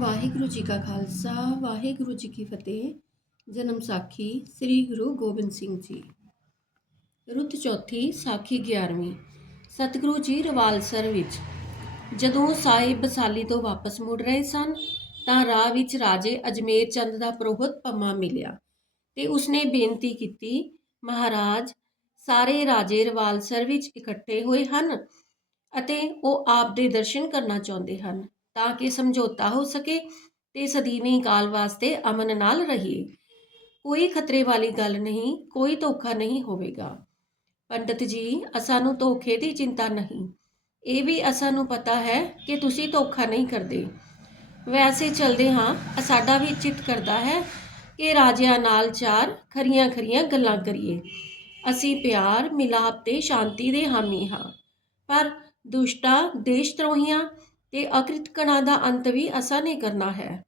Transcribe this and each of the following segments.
ਵਾਹਿਗੁਰੂ ਜੀ ਕਾ ਖਾਲਸਾ, ਵਾਹਿਗੁਰੂ ਜੀ ਕੀ ਫਤਿਹ। ਜਨਮ ਸਾਖੀ ਸ੍ਰੀ ਗੁਰੂ ਗੋਬਿੰਦ ਸਿੰਘ ਜੀ। ਰੁੱਤ ਚੌਥੀ ਸਾਖੀ 11ਵੀਂ ਸਤਿਗੁਰੂ ਜੀ ਰਵਾਲਸਰ ਵਿੱਚ, ਜਦੋਂ ਸਾਹਿਬ ਬਸਾਲੀ ਤੋਂ ਵਾਪਸ ਮੁੜ ਰਹੇ ਸਨ, ਤਾਂ ਰਾਹ ਵਿੱਚ ਰਾਜੇ ਅਜਮੇਰ ਚੰਦ ਦਾ ਪ੍ਰੋਹਤ ਪੰਮਾ ਮਿਲਿਆ ਤੇ ਉਸਨੇ ਬੇਨਤੀ ਕੀਤੀ, ਮਹਾਰਾਜ, ਸਾਰੇ ਰਾਜੇ ਰਵਾਲਸਰ ਵਿੱਚ ਇਕੱਠੇ ਹੋਏ ਹਨ ਅਤੇ ਉਹ ਆਪ ਦੇ ਦਰਸ਼ਨ ਕਰਨਾ ਚਾਹੁੰਦੇ ਹਨ। ਤਾਂ ਕਿ ਸਮਝੌਤਾ ਹੋ ਸਕੇ ਤੇ ਸਦੀਵੀ ਕਾਲ ਵਾਸਤੇ ਅਮਨ ਨਾਲ ਰਹੀਏ। ਕੋਈ ਖਤਰੇ ਵਾਲੀ ਗੱਲ ਨਹੀਂ, ਕੋਈ ਧੋਖਾ ਨਹੀਂ ਹੋਵੇਗਾ। ਪੰਡਤ ਜੀ ਅਸਾਨੂੰ ਧੋਖੇ ਦੀ ਚਿੰਤਾ ਨਹੀਂ। ਇਹ ਵੀ ਅਸਾਂ ਪਤਾ ਹੈ ਕਿ ਤੁਸੀਂ ਧੋਖਾ ਨਹੀਂ ਕਰਦੇ। ਵੈਸੇ ਚਲਦੇ ਹਾਂ, ਸਾਡਾ ਵੀ ਚਿੱਤ ਕਰਦਾ ਹੈ ਕਿ ਰਾਜਿਆਂ ਨਾਲ ਚਾਰ ਖਰੀਆਂ ਖਰੀਆਂ ਗੱਲਾਂ ਕਰੀਏ। ਅਸੀਂ ਪਿਆਰ, ਮਿਲਾਪ ਤੇ ਸ਼ਾਂਤੀ ਦੇ ਹਾਮੀ ਹਾਂ। ਪਰ ਦੁਸ਼ਟਾਂ ਦੇਸ਼ ਧਰੋਹੀਆਂ ਤੇ ਅਕ੍ਰਿਤ ਕਣਾਂ ਦਾ ਅੰਤ ਵੀ ਅਸਾਂ ਨੇ ਕਰਨਾ ਹੈ।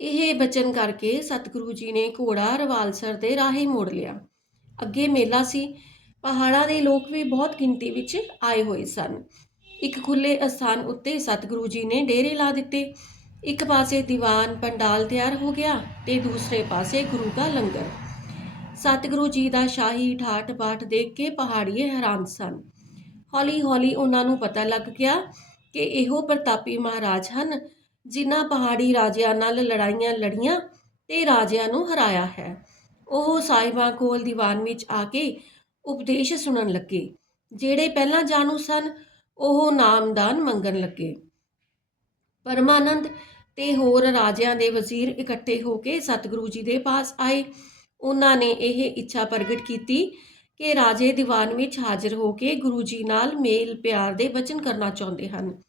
ਇਹ ਬਚਨ ਕਰਕੇ ਸਤਿਗੁਰੂ ਜੀ ਨੇ ਘੋੜਾ ਰਵਾਲਸਰ ਦੇ ਰਾਹੇ ਮੋੜ ਲਿਆ। ਅੱਗੇ ਮੇਲਾ ਸੀ। ਪਹਾੜਾਂ ਦੇ ਲੋਕ ਵੀ ਬਹੁਤ ਗਿਣਤੀ ਵਿੱਚ ਆਏ ਹੋਏ ਸਨ। ਇੱਕ ਖੁੱਲੇ ਅਸਥਾਨ ਉੱਤੇ ਸਤਿਗੁਰੂ ਜੀ ਨੇ ਡੇਰੇ ਲਾ ਦਿੱਤੇ। ਇੱਕ ਪਾਸੇ ਦੀਵਾਨ ਪੰਡਾਲ ਤਿਆਰ ਹੋ ਗਿਆ ਤੇ ਦੂਸਰੇ ਪਾਸੇ ਗੁਰੂ ਦਾ ਲੰਗਰ। ਸਤਿਗੁਰੂ ਜੀ ਦਾ ਸ਼ਾਹੀ ਠਾਠ ਬਾਠ ਦੇਖ ਕੇ ਪਹਾੜੀਏ ਹੈਰਾਨ ਸਨ। ਹੌਲੀ ਹੌਲੀ ਉਹਨਾਂ ਨੂੰ ਪਤਾ ਲੱਗ ਗਿਆ ਕਿ ਇਹੋ ਪ੍ਰਤਾਪੀ ਮਹਾਰਾਜ ਹਨ, ਜਿਨ੍ਹਾਂ ਪਹਾੜੀ ਰਾਜਿਆਂ ਨਾਲ ਲੜਾਈਆਂ ਲੜੀਆਂ ਤੇ ਰਾਜਿਆਂ ਨੂੰ ਹਰਾਇਆ ਹੈ। ਉਹ ਸਾਹਿਬਾਂ ਕੋਲ ਦੀਵਾਨ ਵਿੱਚ ਆ ਕੇ ਉਪਦੇਸ਼ ਸੁਣਨ ਲੱਗੇ। ਜਿਹੜੇ ਪਹਿਲਾਂ ਜਾਣੂ ਸਨ, ਉਹ ਨਾਮਦਾਨ ਮੰਗਣ ਲੱਗੇ। ਪਰਮਾਨੰਦ ਤੇ ਹੋਰ ਰਾਜਿਆਂ ਦੇ ਵਜ਼ੀਰ ਇਕੱਠੇ ਹੋ ਕੇ ਸਤਿਗੁਰੂ ਜੀ ਦੇ ਪਾਸ ਆਏ। ਉਹਨਾਂ ਨੇ ਇਹ ਇੱਛਾ ਪ੍ਰਗਟ ਕੀਤੀ ਕਿ ਰਾਜੇ ਦੀਵਾਨ ਵਿੱਚ ਹਾਜ਼ਰ ਹੋ ਕੇ ਗੁਰੂ ਜੀ ਨਾਲ ਮੇਲ ਪਿਆਰ ਦੇ ਵਚਨ ਕਰਨਾ ਚਾਹੁੰਦੇ ਹਨ।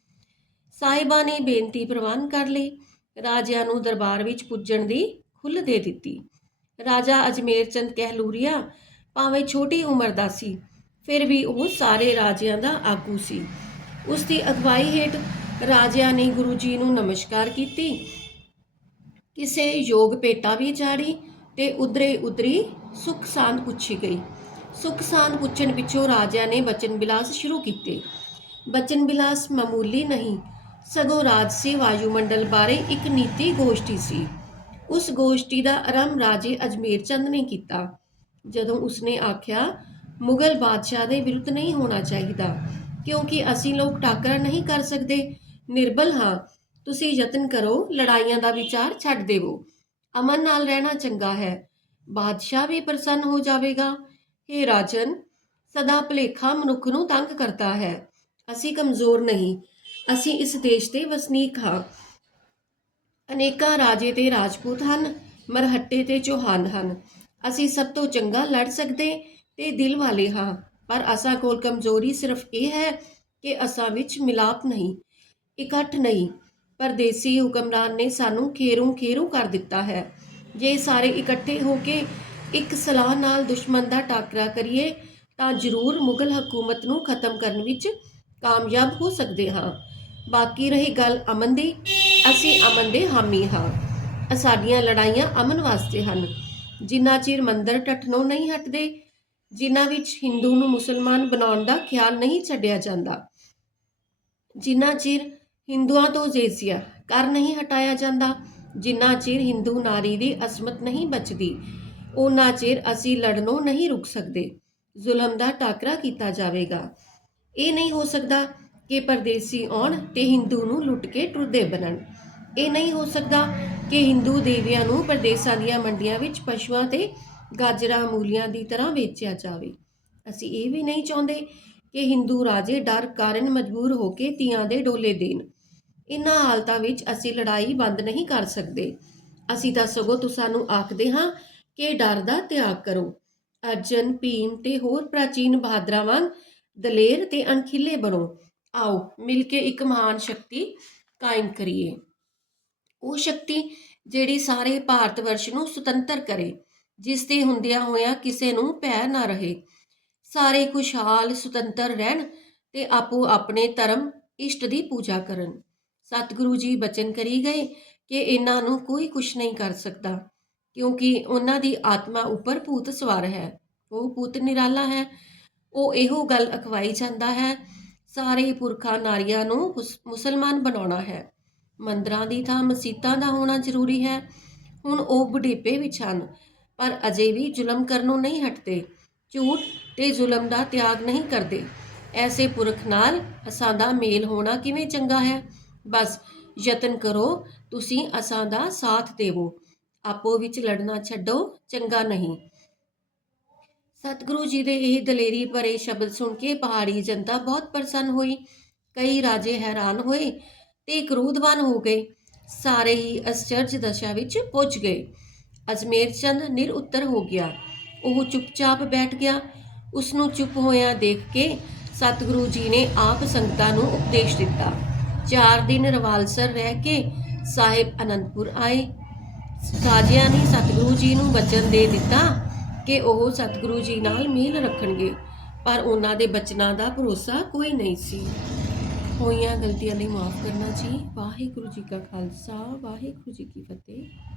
ਸਾਹਿਬਾਂ ਨੇ ਬੇਨਤੀ ਪ੍ਰਵਾਨ ਕਰ ਲਈ। ਰਾਜਿਆਂ ਨੂੰ ਦਰਬਾਰ ਵਿੱਚ ਪੁੱਜਣ ਦੀ ਖੁੱਲ੍ਹ ਦੇ ਦਿੱਤੀ। ਰਾਜਾ ਅਜਮੇਰ ਚੰਦ ਕਹਿਲੂਰੀਆ ਭਾਵੇਂ ਛੋਟੀ ਉਮਰ ਦਾ ਸੀ, ਫਿਰ ਵੀ ਉਹ ਸਾਰੇ ਰਾਜਿਆਂ ਦਾ ਆਗੂ ਸੀ। ਉਸ ਦੀ ਅਗਵਾਈ ਹੇਠ ਰਾਜਿਆਂ ਨੇ ਗੁਰੂ ਜੀ ਨੂੰ ਨਮਸਕਾਰ ਕੀਤੀ। ਕਿਸੇ ਯੋਗ ਭੇਟਾ ਵੀ ਚਾੜੀ ਤੇ ਉਧਰੇ ਉਧਰੀ ਸੁਖ ਸਾਂਦ ਪੁੱਛੀ ਗਈ। ਸੁਖ ਸਾਂਦ ਪੁੱਛਣ ਪਿੱਛੋਂ ਰਾਜਿਆਂ ਨੇ ਬਚਨ ਬਿਲਾਸ ਸ਼ੁਰੂ ਕੀਤੇ। ਬਚਨ ਬਿਲਾਸ ਮਾਮੂਲੀ ਨਹੀਂ, ਸਗੋਂ ਰਾਜਸੀ ਵਾਯੂਮੰਡਲ ਬਾਰੇ ਇੱਕ ਨੀਤੀ ਗੋਸ਼ਟੀ ਸੀ। ਉਸ ਗੋਸ਼ਟੀ ਦਾ ਆਰੰਭ ਰਾਜੇ ਅਜਮੇਰ ਚੰਦ ਨੇ ਕੀਤਾ, ਜਦੋਂ ਉਸਨੇ ਆਖਿਆ, ਮੁਗਲ ਬਾਦਸ਼ਾਹ ਦੇ ਵਿਰੁੱਧ ਨਹੀਂ ਹੋਣਾ ਚਾਹੀਦਾ, ਕਿਉਂਕਿ ਅਸੀਂ ਲੋਕ ਟਾਕਰਾ ਨਹੀਂ ਕਰ ਸਕਦੇ। ਨਿਰਬਲ ਹਾਂ, ਤੁਸੀਂ ਯਤਨ ਕਰੋ, ਲੜਾਈਆਂ ਦਾ ਵਿਚਾਰ ਛੱਡ ਦੇਵੋ। ਅਮਨ ਨਾਲ ਰਹਿਣਾ ਚੰਗਾ ਹੈ। ਬਾਦਸ਼ਾਹ ਵੀ ਪ੍ਰਸੰਨ ਹੋ ਜਾਵੇਗਾ। हे ਰਾਜਨ ਸਦਾ ਭਲੇਖਾ ਮਨੁੱਖ ਨੂੰ ਤੰਗ ਕਰਦਾ ਹੈ। ਅਸੀਂ ਕਮਜ਼ੋਰ ਨਹੀਂ। ਅਸੀਂ ਇਸ ਦੇਸ਼ ਦੇ ਵਸਨੀਕ ਹਾਂ। ਅਨੇਕਾਂ ਰਾਜੇ ਤੇ ਰਾਜਪੂਤ ਹਨ, ਮਰਹੱਟੇ ਤੇ ਚੌਹਾਨ ਹਨ। ਅਸੀਂ ਸਭ ਤੋਂ ਚੰਗਾ ਲੜ ਸਕਦੇ ਤੇ ਦਿਲ ਵਾਲੇ ਹਾਂ। ਪਰ ਅਸਾਂ ਕੋਲ ਕਮਜ਼ੋਰੀ ਸਿਰਫ ਇਹ ਹੈ ਕਿ ਅਸਾਂ ਵਿੱਚ ਮਿਲਾਪ ਨਹੀਂ, ਇਕੱਠ ਨਹੀਂ। ਪਰਦੇਸੀ ਹੁਕਮਰਾਨ ਨੇ ਸਾਨੂੰ ਖੇਰੂ ਖੇਰੂ ਕਰ ਦਿੱਤਾ ਹੈ। ਜੇ ਸਾਰੇ ਇਕੱਠੇ ਹੋ ਕੇ ਇੱਕ ਸਲਾਹ ਨਾਲ ਦੁਸ਼ਮਣ ਦਾ ਟਾਕਰਾ ਕਰੀਏ ਤਾਂ ਜ਼ਰੂਰ ਮੁਗਲ ਹਕੂਮਤ ਨੂੰ ਖਤਮ ਕਰਨ ਵਿੱਚ ਕਾਮਯਾਬ ਹੋ ਸਕਦੇ ਹਾਂ। ਬਾਕੀ ਰਹੀ ਗੱਲ ਅਮਨ ਦੀ। ਅਸੀਂ ਅਮਨ ਦੇ ਹਾਮੀ ਹਾਂ। ਸਾਡੀਆਂ ਲੜਾਈਆਂ ਅਮਨ ਵਾਸਤੇ ਹਨ। ਜਿੰਨਾ ਚਿਰ ਮੰਦਰ ਟੱਟਣੋਂ ਨਹੀਂ ਹਟਦੇ ਜਿਨ੍ਹਾਂ ਵਿੱਚ ਹਿੰਦੂ ਨੂੰ ਮੁਸਲਮਾਨ ਬਣਾਉਣ ਦਾ ਖਿਆਲ ਨਹੀਂ ਛੱਡਿਆ ਜਾਂਦਾ, ਜਿੰਨਾ ਚਿਰ ਹਿੰਦੂਆਂ ਤੋਂ ਜੇਸੀਆ ਕਰ ਨਹੀਂ ਹਟਾਇਆ ਜਾਂਦਾ, ਜਿੰਨਾ ਚਿਰ ਹਿੰਦੂ ਨਾਰੀ ਦੀ ਅਸਮਤ ਨਹੀਂ ਬਚਦੀ ਉਹਨਾਂ ਚਿਰ ਅਸੀਂ ਲੜਨੋਂ ਨਹੀਂ ਰੁਕ ਸਕਦੇ। ਜ਼ੁਲਮ ਦਾ ਟਾਕਰਾ ਕੀਤਾ ਜਾਵੇਗਾ। ਇਹ ਨਹੀਂ ਹੋ ਸਕਦਾ ਕਿ ਪਰਦੇਸੀ ਆਉਣ ਤੇ ਹਿੰਦੂ ਨੂੰ ਲੁੱਟ ਕੇ ਟੁਰਦੇ ਬਣਨ। ਇਹ ਨਹੀਂ ਹੋ ਸਕਦਾ ਕਿ ਹਿੰਦੂ ਦੇਵੀਆਂ ਨੂੰ ਪਰਦੇਸਾਂ ਦੀਆਂ ਮੰਡੀਆਂ ਵਿੱਚ ਪਸ਼ੂਆਂ ਤੇ ਗਾਜਰਾਂ, ਮੂਲੀਆਂ ਦੀ ਤਰ੍ਹਾਂ ਵੇਚਿਆ ਜਾਵੇ। ਅਸੀਂ ਇਹ ਵੀ ਨਹੀਂ ਚਾਹੁੰਦੇ ਕਿ ਹਿੰਦੂ ਰਾਜੇ ਡਰ ਕਾਰਨ ਮਜਬੂਰ ਹੋ ਕੇ ਤੀਆਂ ਦੇ ਡੋਲੇ ਦੇਣ। ਇਨ੍ਹਾਂ ਹਾਲਤਾਂ ਵਿੱਚ ਅਸੀਂ ਲੜਾਈ ਬੰਦ ਨਹੀਂ ਕਰ ਸਕਦੇ। ਅਸੀਂ ਤਾਂ ਸਗੋਂ ਤੁਸਾਨੂੰ ਆਖਦੇ ਹਾਂ ਕਿ ਡਰ ਦਾ ਤਿਆਗ ਕਰੋ। ਅਰਜਨ, ਭੀਮ ਤੇ ਹੋਰ ਪ੍ਰਾਚੀਨ ਬਹਾਦਰਾਂ ਵਾਂਗ ਦਲੇਰ ਤੇ ਅਣਖਿੱਲੇ ਬਣੋ। ਆਓ ਮਿਲ ਕੇ ਇੱਕ ਮਹਾਨ ਸ਼ਕਤੀ ਕਾਇਮ ਕਰੀਏ। ਉਹ ਸ਼ਕਤੀ ਜਿਹੜੀ ਸਾਰੇ ਭਾਰਤ ਵਰਸ਼ ਨੂੰ ਸੁਤੰਤਰ ਕਰੇ, ਜਿਸ ਤੇ ਹੁੰਦਿਆਂ ਹੋਇਆਂ ਕਿਸੇ ਨੂੰ ਭੈ ਨਾ ਰਹੇ। ਸਾਰੇ ਖੁਸ਼ਹਾਲ, ਸੁਤੰਤਰ ਰਹਿਣ ਤੇ ਆਪੋ ਆਪਣੇ ਧਰਮ, ਇਸ਼ਟ ਦੀ ਪੂਜਾ ਕਰਨ। ਸਤਿਗੁਰੂ ਜੀ ਬਚਨ ਕਰੀ ਗਏ ਕਿ ਇਹਨਾਂ ਨੂੰ ਕੋਈ ਕੁਛ ਨਹੀਂ ਕਰ ਸਕਦਾ। ਕਿਉਂਕਿ ਉਹਨਾਂ ਦੀ ਆਤਮਾ ਉੱਪਰ ਭੂਤ ਸਵਾਰ ਹੈ, ਉਹ ਭੂਤ ਨਿਰਾਲਾ ਹੈ, ਉਹ ਇਹੋ ਗੱਲ ਅਖਵਾਈ ਜਾਂਦਾ ਹੈ, ਸਾਰੇ ਪੁਰਖਾਂ ਨਾਰੀਆਂ ਨੂੰ ਹੁਸ- ਮੁਸਲਮਾਨ ਬਣਾਉਣਾ ਹੈ। ਮੰਦਰਾਂ ਦੀ ਥਾਂ ਮਸੀਤਾਂ ਦਾ ਹੋਣਾ ਜ਼ਰੂਰੀ ਹੈ, ਹੁਣ ਉਹ ਬੁਢੇਪੇ ਵਿੱਚ ਹਨ, ਪਰ ਅਜੇ ਵੀ ਜ਼ੁਲਮ ਕਰਨੋਂ ਨਹੀਂ ਹਟਦੇ, ਝੂਠ ਤੇ ਜ਼ੁਲਮ ਦਾ ਤਿਆਗ ਨਹੀਂ ਕਰਦੇ। ਐਸੇ ਪੁਰਖ ਨਾਲ ਅਸਾਂ ਦਾ ਮੇਲ ਹੋਣਾ ਕਿਵੇਂ ਚੰਗਾ ਹੈ? ਬਸ ਯਤਨ ਕਰੋ, ਤੁਸੀਂ ਅਸਾਂ ਦਾ ਸਾਥ ਦੇਵੋ। ਆਪੋ ਵਿੱਚ ਲੜਨਾ ਛੱਡੋ, ਚੰਗਾ ਨਹੀਂ। ਸਤਿਗੁਰੂ ਜੀ ਦੇ ਇਹ ਦਲੇਰੀ ਭਰੇ ਸ਼ਬਦ ਸੁਣ ਕੇ ਪਹਾੜੀ ਜਨਤਾ ਬਹੁਤ ਪ੍ਰਸੰਨ ਹੋਈ। ਕਈ ਰਾਜੇ ਹੈਰਾਨ ਹੋਏ ਤੇ ਕ੍ਰੋਧਵਾਨ ਹੋ ਗਏ। ਸਾਰੇ ਹੀ ਅਸਚਰਜ ਦਸ਼ਾ ਵਿੱਚ ਪੁੱਜ ਗਏ। ਅਜਮੇਰ ਚੰਦ ਨਿਰਉੱਤਰ ਹੋ ਗਿਆ। ਉਹ ਚੁੱਪਚਾਪ ਬੈਠ ਗਿਆ। ਉਸ ਨੂੰ ਚੁੱਪ ਹੋਇਆ ਦੇਖ ਕੇ ਸਤਿਗੁਰੂ ਜੀ ਨੇ ਆਪ ਸੰਗਤਾਂ ਨੂੰ ਉਪਦੇਸ਼ ਦਿੱਤਾ। ਚਾਰ ਦਿਨ ਰਵਾਲਸਰ ਰਹਿ ਕੇ ਸਾਹਿਬ ਅਨੰਦਪੁਰ ਆਏ। ਸਾਜਿਆਂ ਨੇ ਸਤਿਗੁਰੂ ਜੀ ਨੂੰ ਵਚਨ ਦੇ ਦਿੱਤਾ ਕਿ ਉਹ ਸਤਿਗੁਰੂ ਜੀ ਨਾਲ ਮੇਲ ਰੱਖਣਗੇ, ਪਰ ਉਹਨਾਂ ਦੇ ਬਚਨਾਂ ਦਾ ਭਰੋਸਾ ਕੋਈ ਨਹੀਂ ਸੀ। ਹੋਈਆਂ ਗਲਤੀਆਂ ਲਈ ਮਾਫ ਕਰਨਾ ਜੀ। ਵਾਹਿਗੁਰੂ ਜੀ ਕਾ ਖਾਲਸਾ, ਵਾਹਿਗੁਰੂ ਜੀ ਕੀ ਫਤਿਹ।